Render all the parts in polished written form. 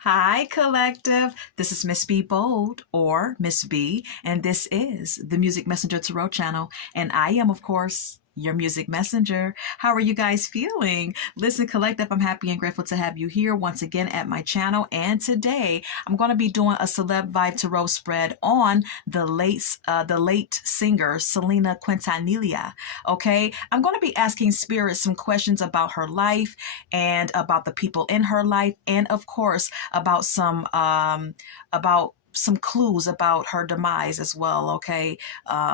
Hi, collective. This is Miss B Bold or Miss B, and this is the Music Messenger Tarot channel. And I am, of course, your music messenger. How are you guys feeling? Listen, collective, I'm happy and grateful to have you here once again at my channel. And today I'm going to be doing a Celeb Vibe Tarot spread on the late singer Selena Quintanilla. Okay, I'm going to be asking Spirit some questions about her life and about the people in her life, and of course about some clues about her demise as well. Okay,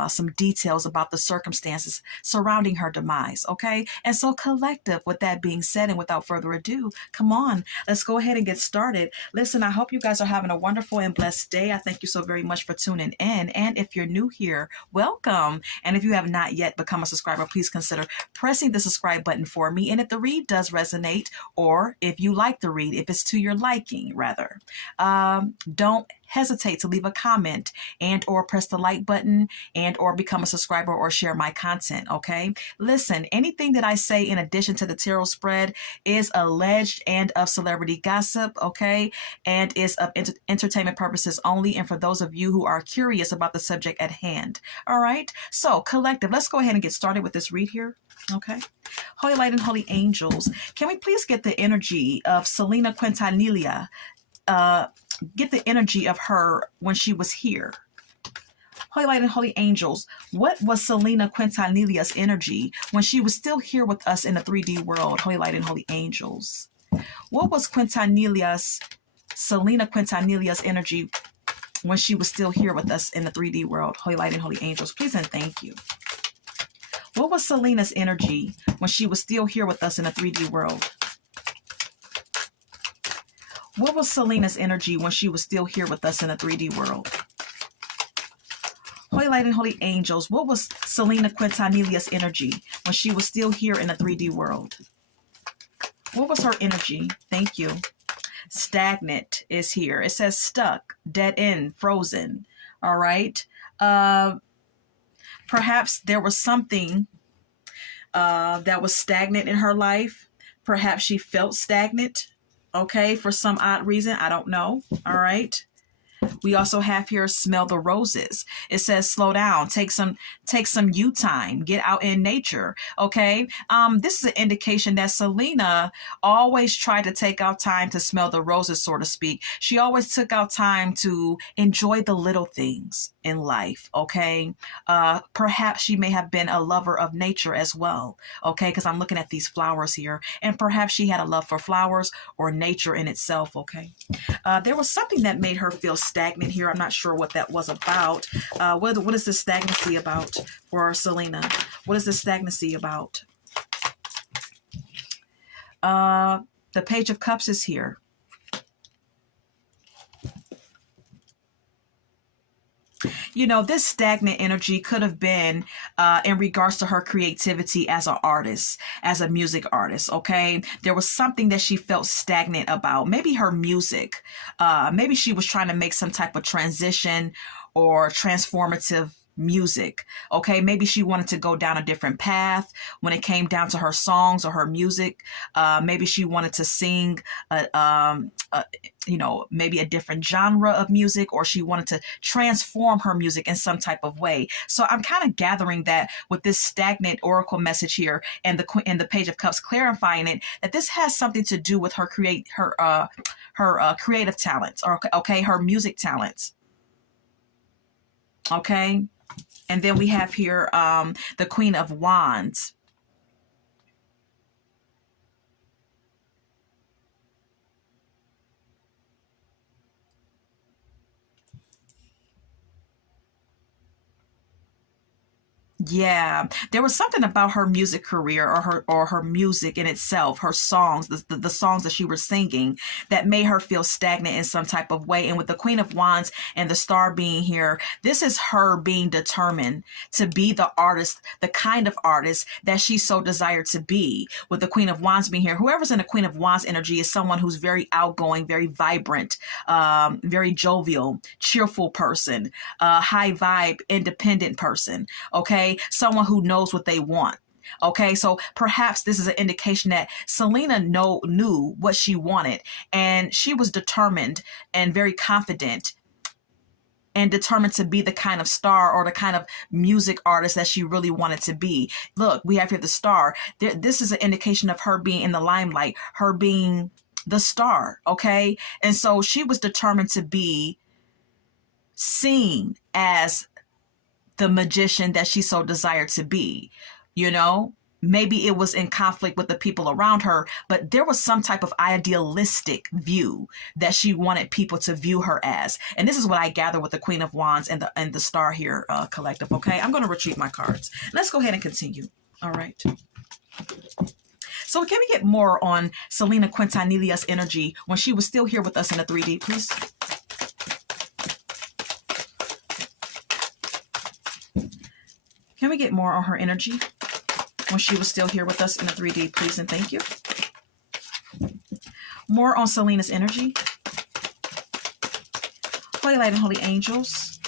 some details about the circumstances surrounding her demise. Okay, and so collective, with that being said, and without further ado, come on, let's go ahead and get started. Listen, I hope you guys are having a wonderful and blessed day. I thank you so very much for tuning in, and if you're new here, welcome. And if you have not yet become a subscriber, please consider pressing the subscribe button for me. And if the read does resonate, or if you like the read, if it's to your liking rather, don't hesitate to leave a comment and or press the like button and or become a subscriber or share my content. Okay, listen, anything that I say in addition to the tarot spread is alleged and of celebrity gossip, okay, and is of entertainment purposes only, and for those of you who are curious about the subject at hand. All right, so collective, let's go ahead and get started with this read here. Okay, holy light and holy angels, can we please get the energy of Selena Quintanilla? Get the energy of her when she was here. Holy light and holy angels, what was Selena Quintanilla's energy when she was still here with us in the 3D world? Holy light and holy angels, what was Selena Quintanilla's energy when she was still here with us in the 3D world? Holy light and holy angels, please and thank you. What was Selena's energy when she was still here with us in the 3D world? What was Selena's energy when she was still here with us in a 3D world? Holy light and holy angels, what was Selena Quintanilla's energy when she was still here in a 3D world? What was her energy? Thank you. Stagnant is here. It says stuck, dead end, frozen. All right. Perhaps there was something that was stagnant in her life. Perhaps she felt stagnant. Okay, for some odd reason, I don't know. All right. We also have here smell the roses. It says slow down, take some you time, get out in nature. Okay. This is an indication that Selena always tried to take out time to smell the roses, so to speak. She always took out time to enjoy the little things in life. Okay. Perhaps she may have been a lover of nature as well. Okay, because I'm looking at these flowers here, and perhaps she had a love for flowers or nature in itself. Okay. There was something that made her feel stagnant here. I'm not sure what that was about. What is the stagnancy about for Selena? What is the stagnancy about? The Page of Cups is here. You know, this stagnant energy could have been in regards to her creativity as an artist, as a music artist. Okay, there was something that she felt stagnant about. Maybe her music. Maybe she was trying to make some type of transition or transformative music. Okay, maybe she wanted to go down a different path when it came down to her songs or her music. Maybe she wanted to sing maybe a different genre of music, or she wanted to transform her music in some type of way. So I'm kind of gathering that with this stagnant oracle message here and the Page of Cups clarifying it, that this has something to do with her creative talents, or okay, her music talents. Okay. And then we have here the Queen of Wands. Yeah, there was something about her music career, or her music in itself, her songs, the songs that she was singing, that made her feel stagnant in some type of way. And with the Queen of Wands and the star being here, this is her being determined to be the artist, the kind of artist that she so desired to be. With the Queen of Wands being here, whoever's in the Queen of Wands energy is someone who's very outgoing, very vibrant, very jovial, cheerful person, high vibe, independent person. Okay, someone who knows what they want. Okay, so perhaps this is an indication that Selena knew what she wanted, and she was determined and very confident and determined to be the kind of star or the kind of music artist that she really wanted to be. Look, we have here the star. This is an indication of her being in the limelight, her being the star, okay? And so she was determined to be seen as the magician that she so desired to be, you know? Maybe it was in conflict with the people around her, but there was some type of idealistic view that she wanted people to view her as. And this is what I gather with the Queen of Wands and the Star here collective, okay? I'm going to retrieve my cards. Let's go ahead and continue. All right. So can we get more on Selena Quintanilla's energy when she was still here with us in the 3D, please? Can we get more on her energy when she was still here with us in the 3D, please, and thank you. More on Selena's energy. Holy Light and Holy Angels.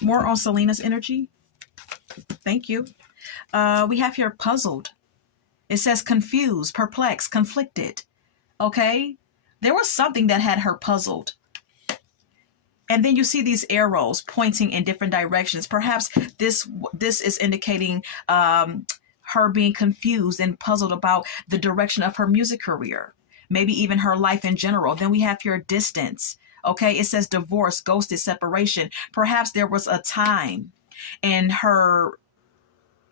More on Selena's energy. Thank you. We have here puzzled. It says confused, perplexed, conflicted. Okay? There was something that had her puzzled. And then you see these arrows pointing in different directions. Perhaps this is indicating her being confused and puzzled about the direction of her music career, maybe even her life in general. Then we have here distance. Okay, it says divorce, ghosted, separation. Perhaps there was a time in her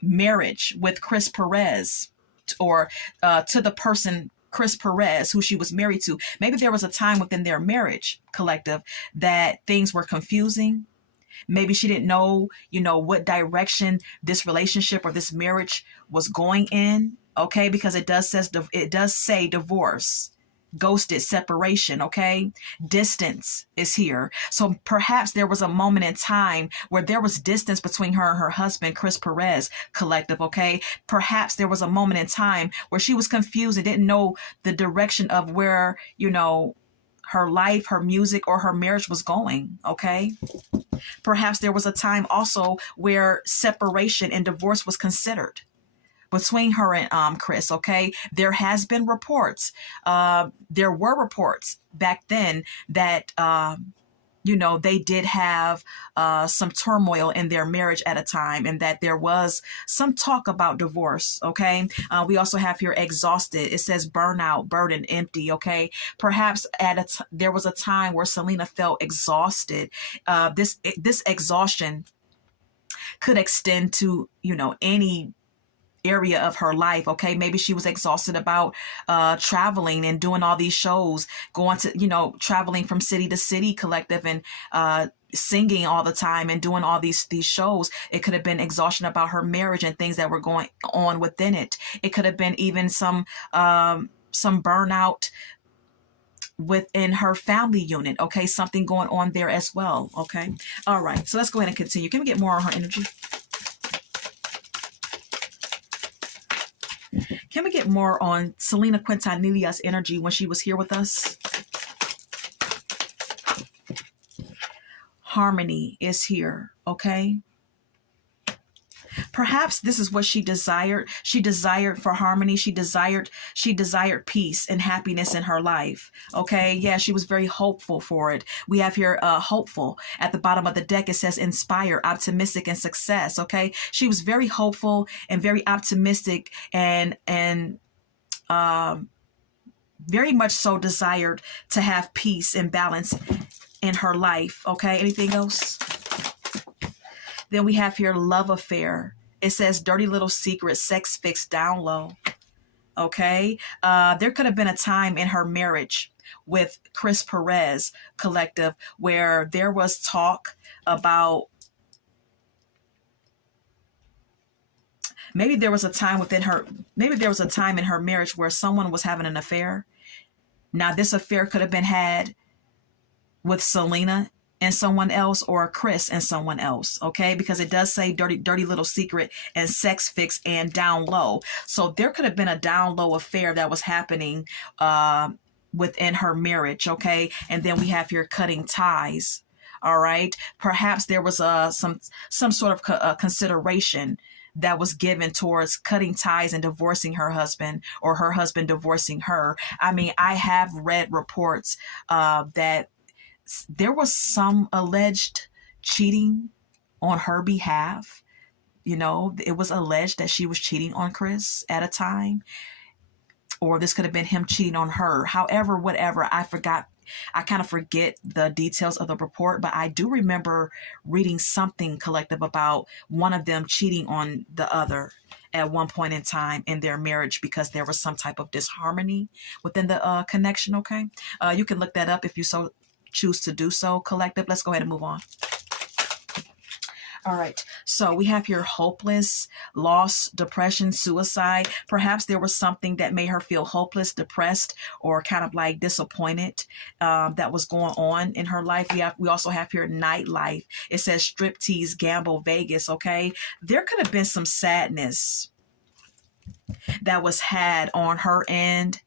marriage with Chris Perez, or to the person Chris Perez, who she was married to. Maybe there was a time within their marriage collective that things were confusing. Maybe she didn't know, what direction this relationship or this marriage was going in. Okay, because it does say divorce, ghosted, separation. Okay, distance is here. So perhaps there was a moment in time where there was distance between her and her husband, Chris Perez collective. Okay, perhaps there was a moment in time where she was confused and didn't know the direction of where, her life, her music, or her marriage was going. Okay. Perhaps there was a time also where separation and divorce was considered between her and Chris. Okay. There has been reports. There were reports back then that, they did have some turmoil in their marriage at a time, and that there was some talk about divorce. Okay. We also have here exhausted. It says burnout, burdened, empty. Okay. Perhaps there was a time where Selena felt exhausted. This exhaustion could extend to, any area of her life. Okay, maybe she was exhausted about traveling and doing all these shows, going to traveling from city to city collective, and singing all the time and doing all these shows. It could have been exhaustion about her marriage and things that were going on within it. It could have been even some burnout within her family unit. Okay, something going on there as well. Okay, all right, so let's go ahead and continue. Can we get more on her energy? Can we get more on Selena Quintanilla's energy when she was here with us? Harmony is here, okay? Perhaps this is what she desired. She desired for harmony. She desired peace and happiness in her life. Okay. Yeah, she was very hopeful for it. We have here hopeful at the bottom of the deck. It says inspire, optimistic, and success. Okay. She was very hopeful and very optimistic and very much so desired to have peace and balance in her life. Okay. Anything else? Then we have here love affair. It says dirty little secret, sex fix, down low. Okay. There could have been a time in her marriage with Chris Perez collective where there was talk about, maybe there was a time in her marriage where someone was having an affair. Now this affair could have been had with Selena and someone else, or Chris and someone else. Okay. Because it does say dirty little secret and sex fix and down low. So there could have been a down low affair that was happening within her marriage. Okay. And then we have here cutting ties. All right. Perhaps there was some sort of consideration that was given towards cutting ties and divorcing her husband, or her husband divorcing her. I mean, I have read reports that there was some alleged cheating on her behalf. You know, it was alleged that she was cheating on Chris at a time, or this could have been him cheating on her. However, whatever, I kind of forget the details of the report, but I do remember reading something collective about one of them cheating on the other at one point in time in their marriage because there was some type of disharmony within the connection. Okay. You can look that up if you so choose to do so, collective. Let's go ahead and move on. All right. So we have here hopeless, loss, depression, suicide. Perhaps there was something that made her feel hopeless, depressed, or kind of like disappointed that was going on in her life. We also have here nightlife. It says striptease, gamble, Vegas. Okay. There could have been some sadness that was had on her end,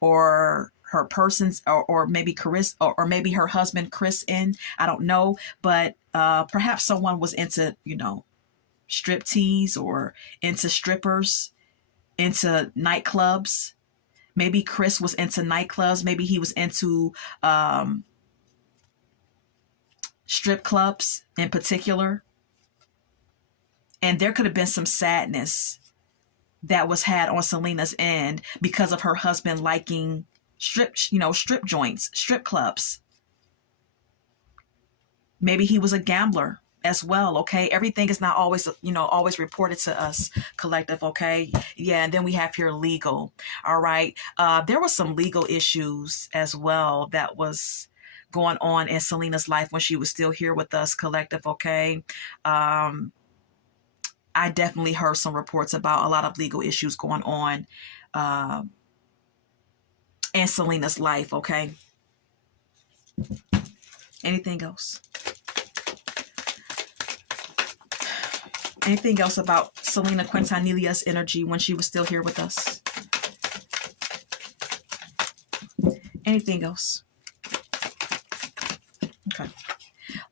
or her person's, or maybe Chris, or maybe her husband Chris in. I don't know, but perhaps someone was into, striptease, or into strippers, into nightclubs. Maybe Chris was into nightclubs. Maybe he was into strip clubs in particular. And there could have been some sadness that was had on Selena's end because of her husband liking strip joints, strip clubs. Maybe he was a gambler as well. Okay. Everything is not always, always reported to us, collective. Okay. Yeah. And then we have here legal. All right. There was some legal issues as well that was going on in Selena's life when she was still here with us, collective. Okay. I definitely heard some reports about a lot of legal issues going on in Selena's life. Okay. Anything else? Anything else about Selena Quintanilla's energy when she was still here with us? Anything else? Okay.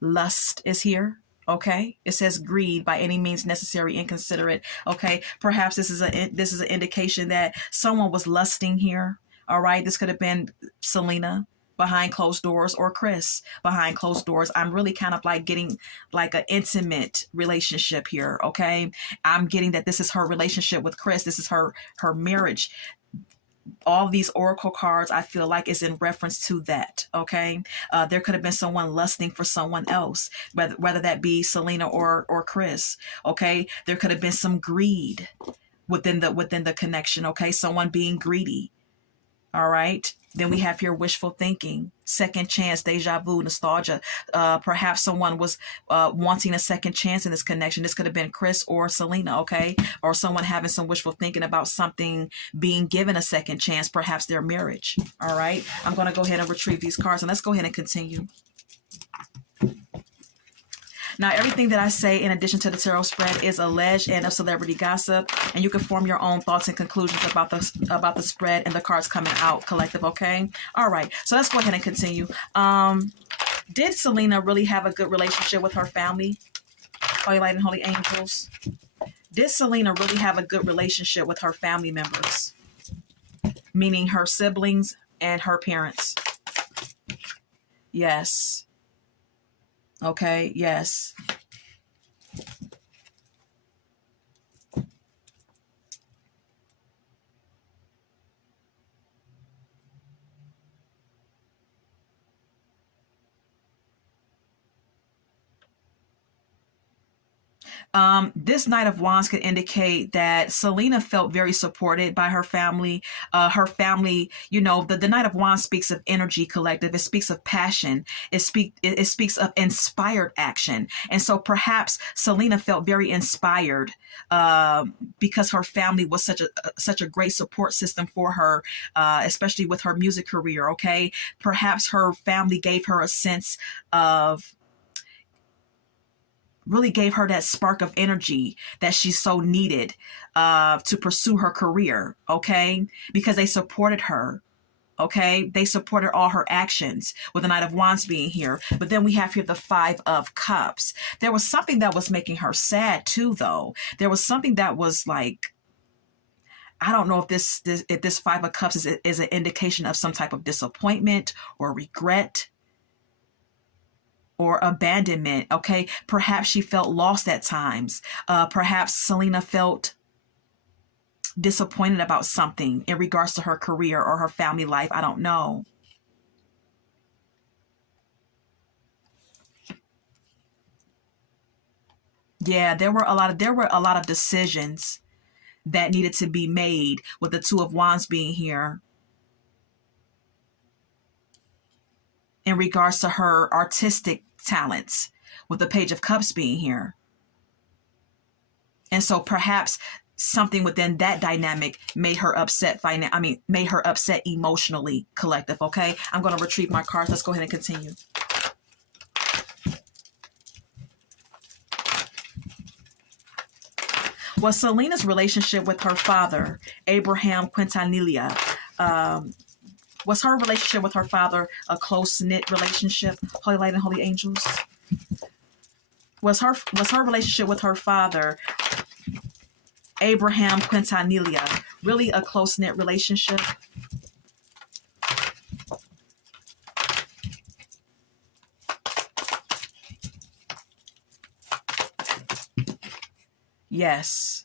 Lust is here. Okay. It says greed, by any means necessary, inconsiderate. Okay. Perhaps this is an indication that someone was lusting here. All right. This could have been Selena behind closed doors, or Chris behind closed doors. I'm really kind of like getting like an intimate relationship here. Okay. I'm getting that this is her relationship with Chris. This is her marriage. All these oracle cards, I feel like, is in reference to that. Okay. There could have been someone lusting for someone else, whether that be Selena or Chris. Okay. There could have been some greed within the connection. Okay. Someone being greedy. All right. Then we have here wishful thinking, second chance, deja vu, nostalgia. Perhaps someone was wanting a second chance in this connection. This could have been Chris or Selena, okay? Or someone having some wishful thinking about something being given a second chance, perhaps their marriage. All right. I'm going to go ahead and retrieve these cards, and let's go ahead and continue. Now, everything that I say in addition to the tarot spread is alleged and of celebrity gossip, and you can form your own thoughts and conclusions about the spread and the cards coming out, collective, okay? All right, so let's go ahead and continue. Did Selena really have a good relationship with her family? Holy Light and Holy Angels. Did Selena really have a good relationship with her family members? Meaning her siblings and her parents? Yes. Okay, yes. This Knight of Wands could indicate that Selena felt very supported by her family. Her family, the Knight of Wands speaks of energy, collective. It speaks of passion. It speaks of inspired action. And so perhaps Selena felt very inspired because her family was such a great support system for her, especially with her music career. Okay, perhaps her family gave her a sense of, really gave her that spark of energy that she so needed to pursue her career, okay? Because they supported her. Okay, they supported all her actions with the Knight of Wands being here. But then we have here the Five of Cups. There was something that was making her sad too, though. There was something that was like, I don't know if this Five of Cups is an indication of some type of disappointment or regret or abandonment. Okay, perhaps she felt lost at times. Perhaps Selena felt disappointed about something in regards to her career or her family life. I don't know. Yeah, there were a lot of decisions that needed to be made with the Two of Wands being here in regards to her artistic talents with the Page of Cups being here. And so perhaps something within that dynamic made her upset made her upset emotionally, collective. Okay, I'm going to retrieve my cards. Let's go ahead and continue. Was Selena's relationship with her father, Abraham Quintanilla, was her relationship with her father a close-knit relationship? Holy Light and Holy Angels. Was her relationship with her father, Abraham Quintanilla, really a close-knit relationship? Yes.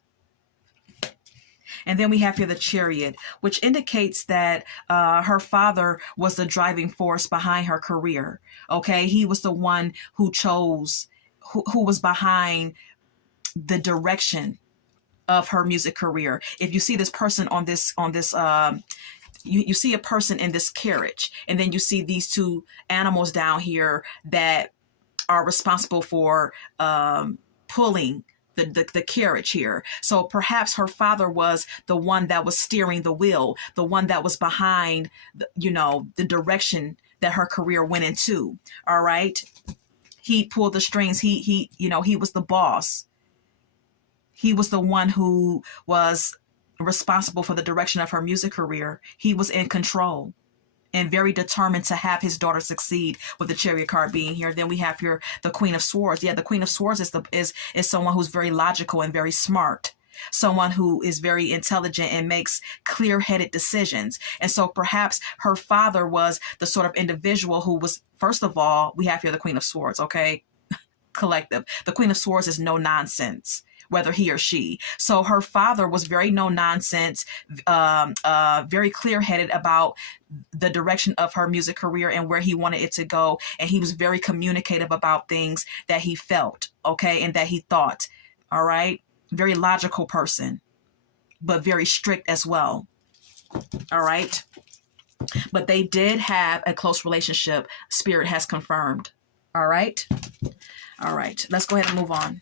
And then we have here the Chariot, which indicates that her father was the driving force behind her career. Okay, he was the one who chose, who was behind the direction of her music career. If you see this person on this, you see a person in this carriage, and then you see these two animals down here that are responsible for pulling the carriage here. So perhaps her father was the one that was steering the wheel, the one that was behind, the direction that her career went into. All right. He pulled the strings. He was the boss. He was the one who was responsible for the direction of her music career. He was in control and very determined to have his daughter succeed, with the Chariot card being here. Then we have here the Queen of Swords. Yeah, the Queen of Swords is someone who's very logical and very smart. Someone who is very intelligent and makes clear-headed decisions. And so perhaps her father was the sort of individual who was, first of all, we have here the Queen of Swords, okay? Collective. The Queen of Swords is no nonsense, whether he or she. So her father was very no nonsense, very clear-headed about the direction of her music career and where he wanted it to go. And he was very communicative about things that he felt, okay, and that he thought. All right. Very logical person, but very strict as well. All right. But they did have a close relationship. Spirit has confirmed. All right. All right. Let's go ahead and move on.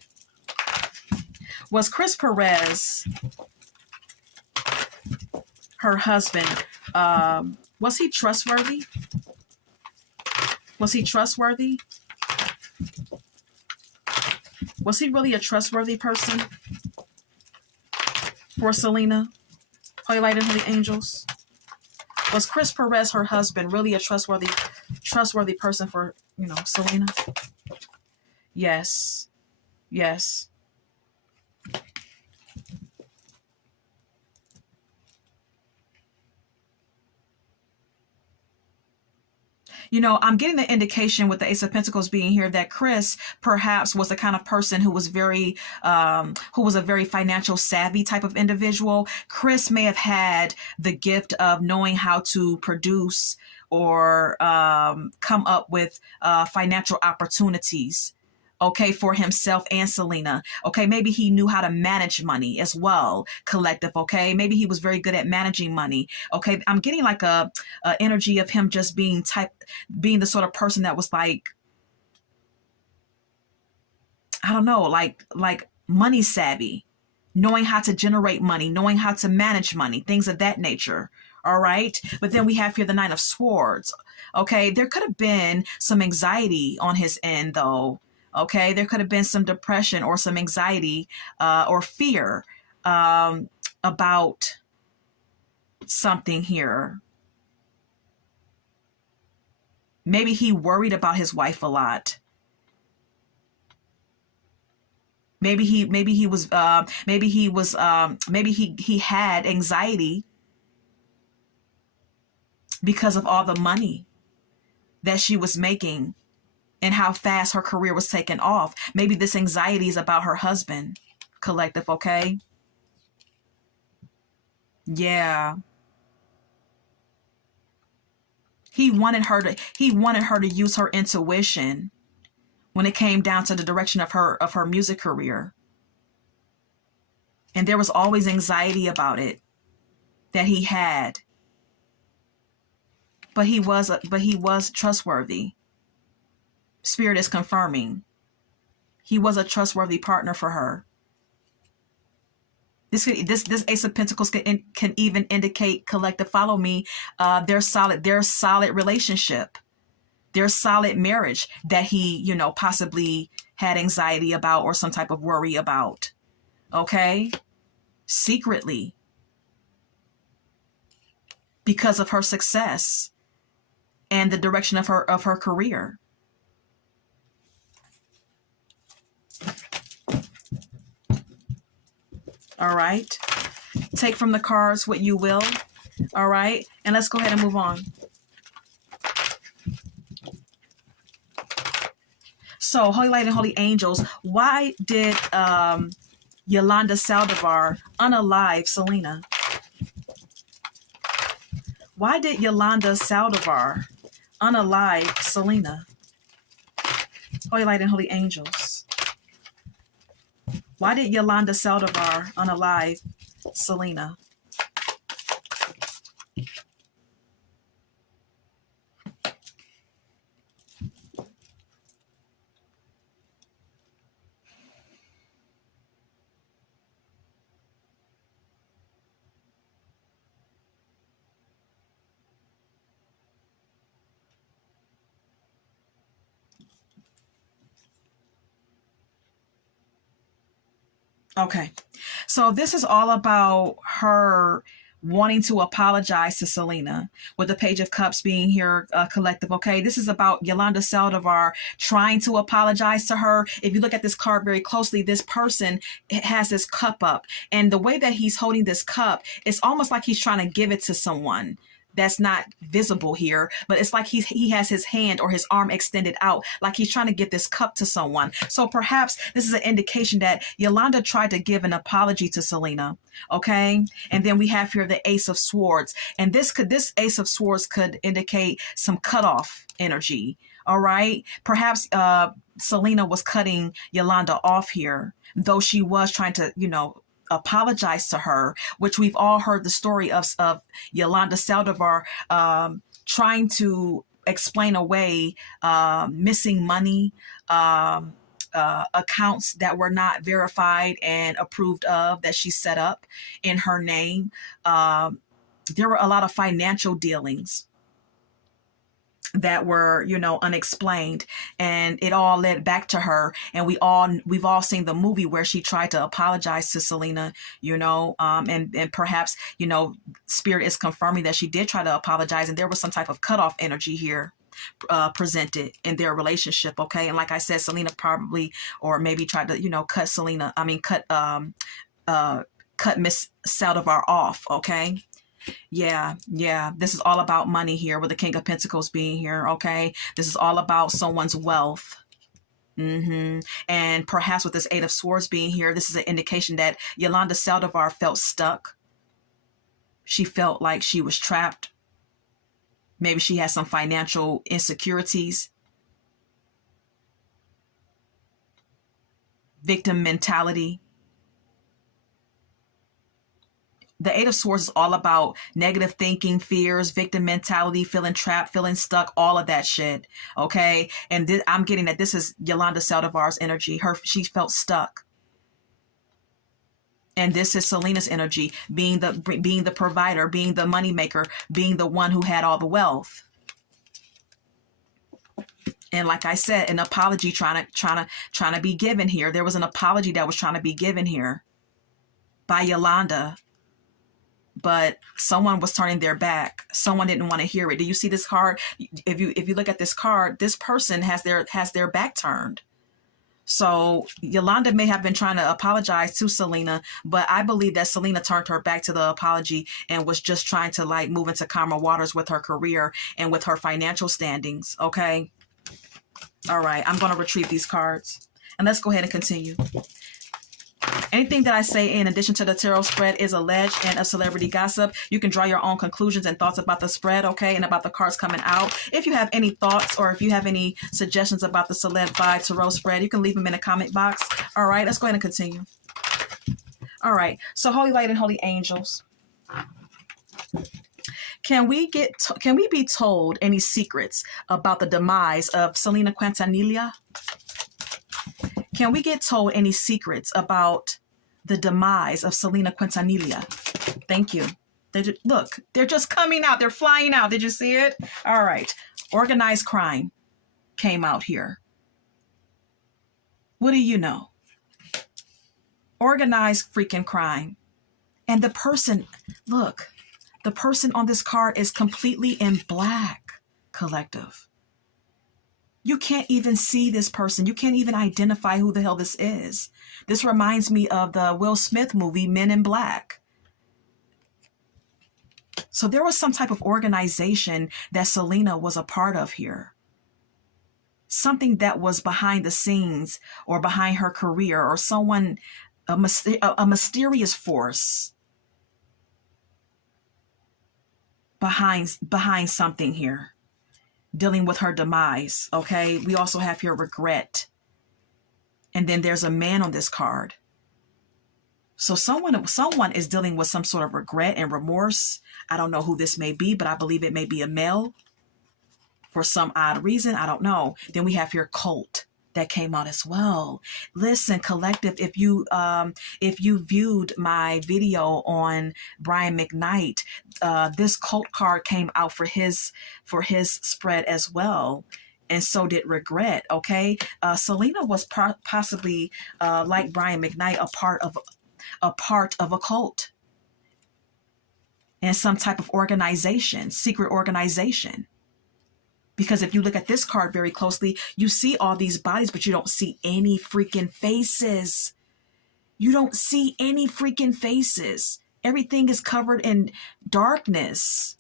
Was Chris Perez, her husband, was he trustworthy? Was he trustworthy? Was he really a trustworthy person for Selena? Holy Light and Holy Angels. Was Chris Perez, her husband, really a trustworthy person for, Selena? Yes. Yes. I'm getting the indication with the Ace of Pentacles being here that Chris perhaps was the kind of person who was a very financial savvy type of individual. Chris may have had the gift of knowing how to produce or come up with financial opportunities, okay, for himself and Selena. Okay, maybe he knew how to manage money as well, collective, okay? Maybe he was very good at managing money, okay? I'm getting like a energy of him just being the sort of person that was like, I don't know, like money savvy, knowing how to generate money, knowing how to manage money, things of that nature. All right. But then we have here the Nine of Swords. Okay. There could have been some anxiety on his end, though. Okay. There could have been some depression or some anxiety or fear about something here. Maybe he worried about his wife a lot. Maybe he had anxiety because of all the money that she was making and how fast her career was taking off. Maybe this anxiety is about her husband, collective, okay? Yeah. He wanted her to use her intuition when it came down to the direction of her music career. And there was always anxiety about it that he had. But he was trustworthy. Spirit is confirming. He was a trustworthy partner for her. This Ace of Pentacles can even indicate, collective, follow me, their solid relationship, their solid marriage that he, possibly had anxiety about or some type of worry about. Okay? Secretly, because of her success and the direction of her career. All right. Take from the cards what you will. All right. And let's go ahead and move on. So, Holy Light and Holy Angels, why did Yolanda Saldivar unalive Selena? Why did Yolanda Saldivar unalive Selena? Holy Light and Holy Angels. Why did Yolanda Saldivar unalive Selena? Okay, so this is all about her wanting to apologize to Selena, with the Page of Cups being here, collective. Okay, this is about Yolanda Saldivar trying to apologize to her. If you look at this card very closely, this person has this cup up, and the way that he's holding this cup, it's almost like he's trying to give it to someone that's not visible here, but it's like he has his hand or his arm extended out, like he's trying to give this cup to someone. So perhaps this is an indication that Yolanda tried to give an apology to Selena. Okay, and then we have here the Ace of Swords, and this Ace of Swords could indicate some cutoff energy. All right, perhaps Selena was cutting Yolanda off here, though she was trying to, apologize to her, which we've all heard the story of Yolanda Saldivar trying to explain away missing money, accounts that were not verified and approved of that she set up in her name. There were a lot of financial dealings that were, unexplained, and it all led back to her. And we've all seen the movie where she tried to apologize to Selena, and perhaps, Spirit is confirming that she did try to apologize, and there was some type of cutoff energy here presented in their relationship. Okay, and like I said, Selena probably, or maybe tried to, cut Miss Saldivar off. Okay. Yeah. This is all about money here, with the King of Pentacles being here. Okay. This is all about someone's wealth. And perhaps with this Eight of Swords being here, this is an indication that Yolanda Saldivar felt stuck. She felt like she was trapped. Maybe she has some financial insecurities. Victim mentality. The Eight of Swords is all about negative thinking, fears, victim mentality, feeling trapped, feeling stuck, all of that shit. Okay. And I'm getting that this is Yolanda Saldivar's energy. She felt stuck. And this is Selena's energy, being the provider, being the moneymaker, being the one who had all the wealth. And like I said, an apology trying to be given here. There was an apology that was trying to be given here by Yolanda, but someone was turning their back. Someone didn't want to hear it. Do you see this card? If you look at this card, this person has their back turned. So Yolanda may have been trying to apologize to Selena, but I believe that Selena turned her back to the apology and was just trying to like move into calmer waters with her career and with her financial standings. Okay. All right. I'm going to retrieve these cards and let's go ahead and continue. Anything that I say in addition to the tarot spread is alleged and a celebrity gossip. You can draw your own conclusions and thoughts about the spread, okay, and about the cards coming out. If you have any thoughts or if you have any suggestions about the Celeb vibe tarot spread, you can leave them in the comment box. All right, let's go ahead and continue. All right, so holy light and holy angels. Can we be told any secrets about the demise of Selena Quintanilla? Can we get told any secrets about the demise of Selena Quintanilla? Thank you. Look, they're just coming out. They're flying out. Did you see it? All right. Organized crime came out here. What do you know? Organized freaking crime. And the person, look, the person on this card is completely in black, collective. You can't even see this person. You can't even identify who the hell this is. This reminds me of the Will Smith movie, Men in Black. So there was some type of organization that Selena was a part of here. Something that was behind the scenes or behind her career or someone, a mysterious force behind something here. Dealing with her demise, okay? We also have here regret. And then there's a man on this card. So someone is dealing with some sort of regret and remorse. I don't know who this may be, but I believe it may be a male for some odd reason. I don't know. Then we have here cult that came out as well. Listen, collective, if you viewed my video on Brian McKnight, this cult card came out for his spread as well. And so did regret. Okay. Selena was possibly, like Brian McKnight, a part of a cult and some type of organization, secret organization. Because if you look at this card very closely, you see all these bodies, but you don't see any freaking faces. You don't see any freaking faces. Everything is covered in darkness.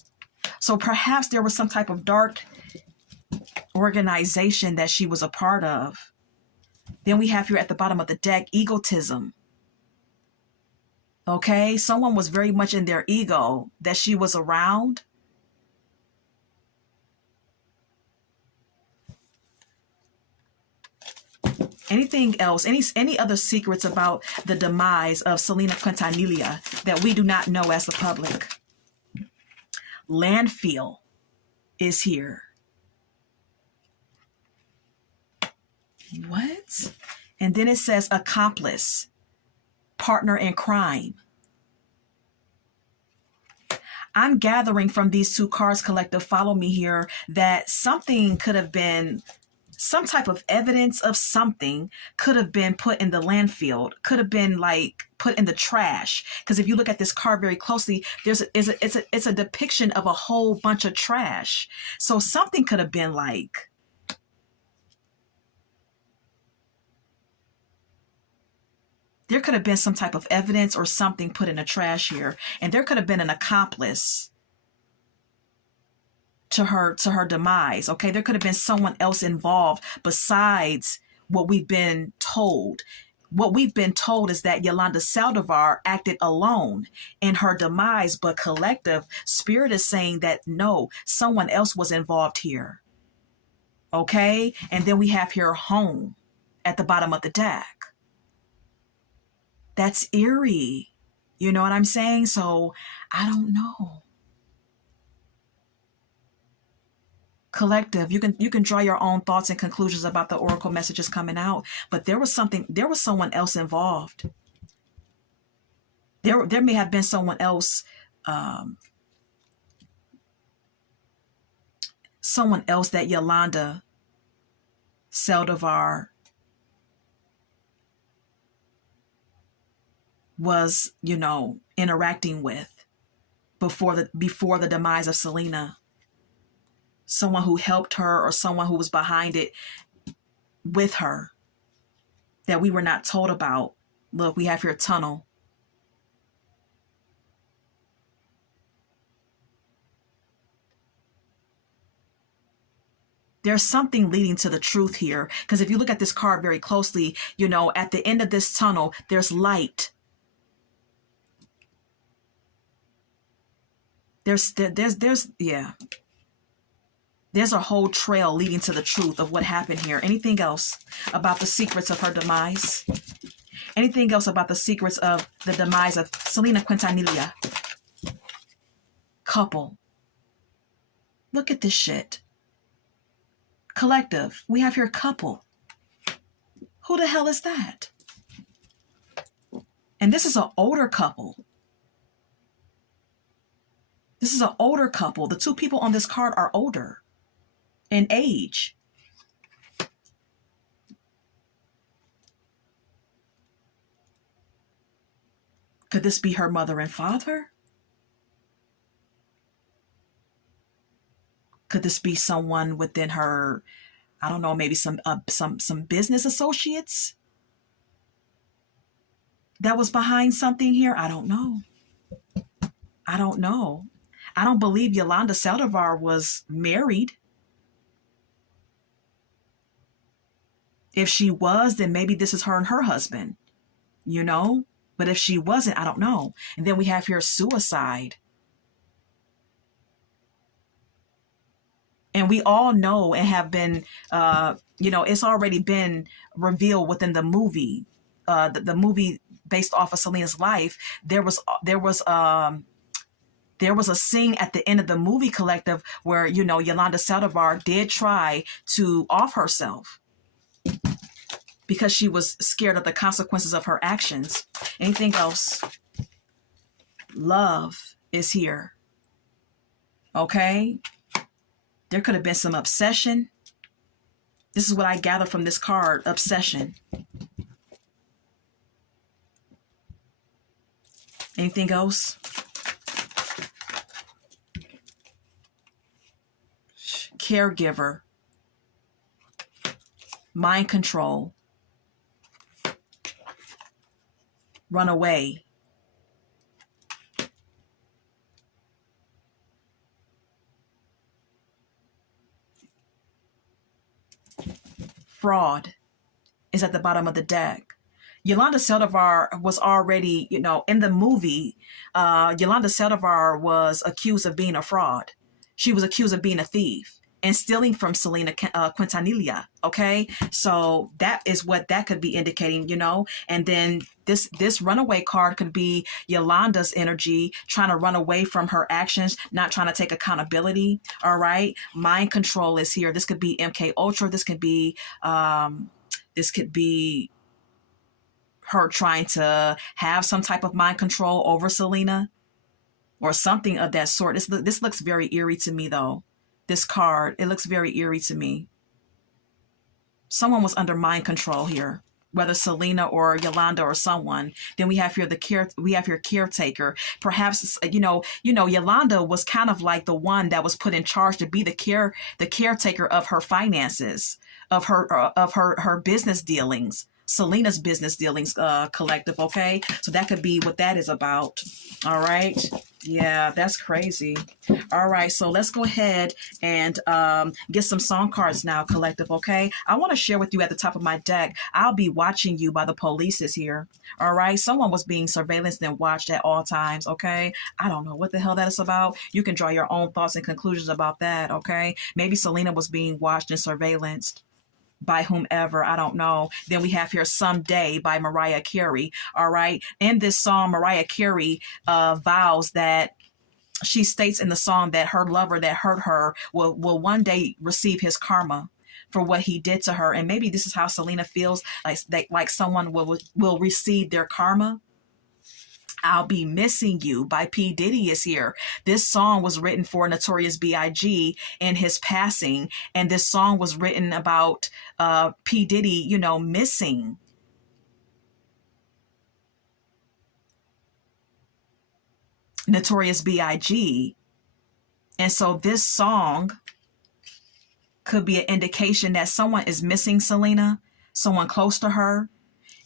So perhaps there was some type of dark organization that she was a part of. Then we have here at the bottom of the deck, egotism. Okay, someone was very much in their ego that she was around. Anything else, any other secrets about the demise of Selena Quintanilla that we do not know as the public? Landfill is here. What? And then it says accomplice, partner in crime. I'm gathering from these two cards, collective, follow me here, that something could have been, some type of evidence of something could have been put in the landfill, could have been like put in the trash. Because if you look at this card very closely, it's a depiction of a whole bunch of trash. So something could have been like, there could have been some type of evidence or something put in the trash here. And there could have been an accomplice to her demise. Okay, there could have been someone else involved besides what we've been told. What we've been told is that Yolanda Saldivar acted alone in her demise, but collective spirit is saying that no, someone else was involved here. Okay, and then we have here home at the bottom of the deck. That's eerie. You know what I'm saying? So I don't know. Collective, you can draw your own thoughts and conclusions about the oracle messages coming out, but there was someone else involved. There may have been someone else, that Yolanda Saldivar was, interacting with. before the demise of Selena. Someone who helped her or someone who was behind it with her that we were not told about. Look, we have here a tunnel. There's something leading to the truth here. Because if you look at this card very closely, you know, at the end of this tunnel, there's light. Yeah. There's a whole trail leading to the truth of what happened here. Anything else about the secrets of her demise? Anything else about the secrets of the demise of Selena Quintanilla? Couple. Look at this shit. Collective. We have here couple. Who the hell is that? And this is an older couple. This is an older couple. The two people on this card are older in age. Could this be her mother and father? Could this be someone within her, I don't know, maybe some business associates that was behind something here? I don't know. I don't know. I don't believe Yolanda Saldivar was married. If she was, then maybe this is her and her husband, you know? But if she wasn't, I don't know. And then we have here suicide. And we all know and have been, you know, it's already been revealed within the movie, the movie based off of Selena's life. There was a scene at the end of the movie Collective where, you know, Yolanda Saldivar did try to off herself because she was scared of the consequences of her actions. Anything else? Love is here. Okay? There could have been some obsession. This is what I gather from this card, obsession. Anything else? Caregiver. Mind control. Run away. Fraud is at the bottom of the deck. Yolanda Saldivar was already, you know, in the movie, Yolanda Saldivar was accused of being a fraud. She was accused of being a thief and stealing from Selena Quintanilla. Okay, so that is what that could be indicating, you know. And then this runaway card could be Yolanda's energy, trying to run away from her actions, not trying to take accountability. All right, mind control is here. This could be MK Ultra. This could be her trying to have some type of mind control over Selena or something of that sort. This looks very eerie to me, though. This card, it looks very eerie to me. Someone was under mind control here, whether Selena or Yolanda or someone. Then we have here caretaker. Perhaps you know Yolanda was kind of like the one that was put in charge to be the caretaker of her finances, of her business dealings. Selena's business dealings collective. Okay, so that could be what that is about. All right. Yeah, that's crazy. All right, so let's go ahead and get some song cards now, collective, okay? I want to share with you at the top of my deck, I'll be watching you by the police is here. All right, someone was being surveillanced and watched at all times, okay? I don't know what the hell that is about. You can draw your own thoughts and conclusions about that, okay? Maybe Selena was being watched and surveillanced by whomever, I don't know. Then we have here Someday by Mariah Carey. All right. In this song, Mariah Carey vows that she states in the song that her lover that hurt her will one day receive his karma for what he did to her. And maybe this is how Selena feels, like someone will receive their karma. I'll Be Missing You by P. Diddy is here. This song was written for Notorious B.I.G. in his passing. And this song was written about P. Diddy, you know, missing. Notorious B.I.G. And so this song could be an indication that someone is missing Selena, someone close to her.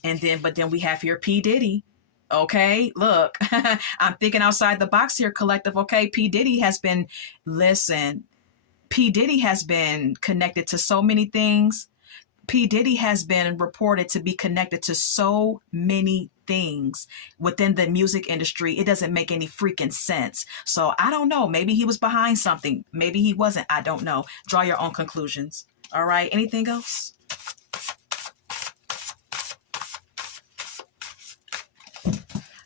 But then we have here P. Diddy. Okay, look, I'm thinking outside the box here, collective. Okay, P. Diddy has been, listen, P. Diddy has been connected to so many things. P. Diddy has been reported to be connected to so many things within the music industry. It doesn't make any freaking sense. So I don't know. Maybe he was behind something. Maybe he wasn't. I don't know. Draw your own conclusions. All right. Anything else?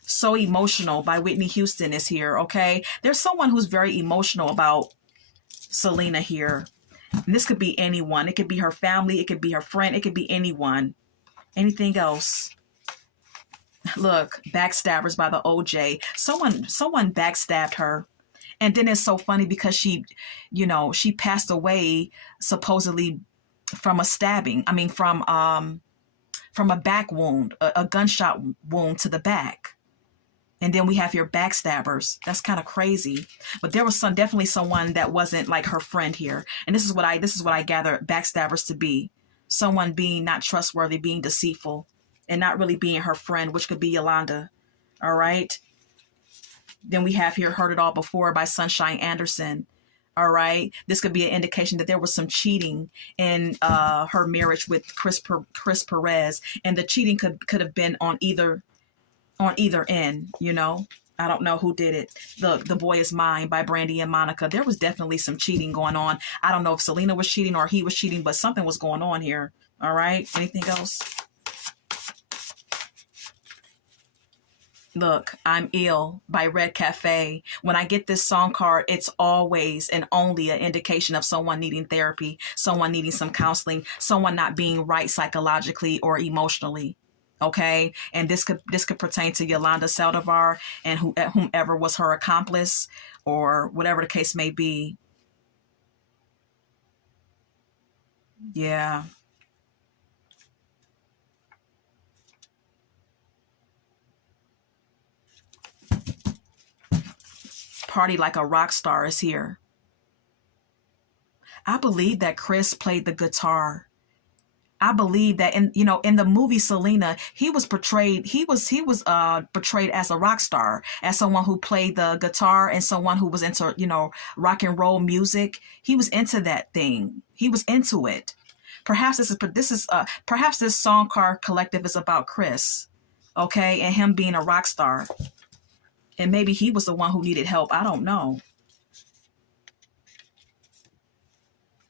So Emotional by Whitney Houston is here. Okay. There's someone who's very emotional about Selena here. And this could be anyone. It could be her family. It could be her friend. It could be anyone. Anything else? Look, Backstabbers by the OJ. Someone backstabbed her. And then it's so funny because she passed away supposedly from a stabbing. I mean, from a back wound, a gunshot wound to the back. And then we have your backstabbers. That's kind of crazy. But there was definitely someone that wasn't like her friend here. And this is what I gather backstabbers to be. Someone being not trustworthy, being deceitful, and not really being her friend, which could be Yolanda. All right. Then we have here Heard It All Before by Sunshine Anderson. All right. This could be an indication that there was some cheating in her marriage with Chris Perez. And the cheating could have been on either end, I don't know who did it. The Boy Is Mine by Brandy and Monica. There was definitely some cheating going on. I don't know if Selena was cheating or he was cheating, but something was going on here. All right. Anything else? Look, I'm Ill by Red Cafe. When I get this song card, it's always and only an indication of someone needing therapy, someone needing some counseling, someone not being right psychologically or emotionally. Okay, and this could pertain to Yolanda Saldivar and whomever was her accomplice or whatever the case may be. Yeah. Party Like a Rock Star is here. I believe that Chris played the guitar. I believe that in the movie Selena, he was portrayed portrayed as a rock star, as someone who played the guitar and someone who was into, rock and roll music. He was into that thing. He was into it. Perhaps perhaps this song card collective is about Chris, okay, and him being a rock star. And maybe he was the one who needed help. I don't know.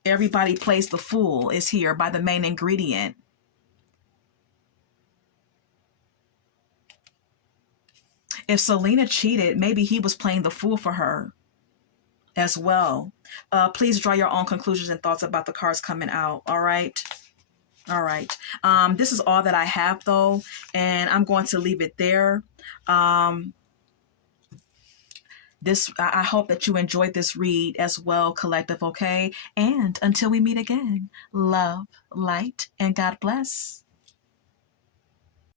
Everybody Plays the Fool is here by The Main Ingredient. If Selena cheated, maybe he was playing the fool for her as well. Please draw your own conclusions and thoughts about the cards coming out. All right. All right. This is all that I have, though, and I'm going to leave it there. I hope that you enjoyed this read as well, collective, okay? And until we meet again, love, light, and God bless.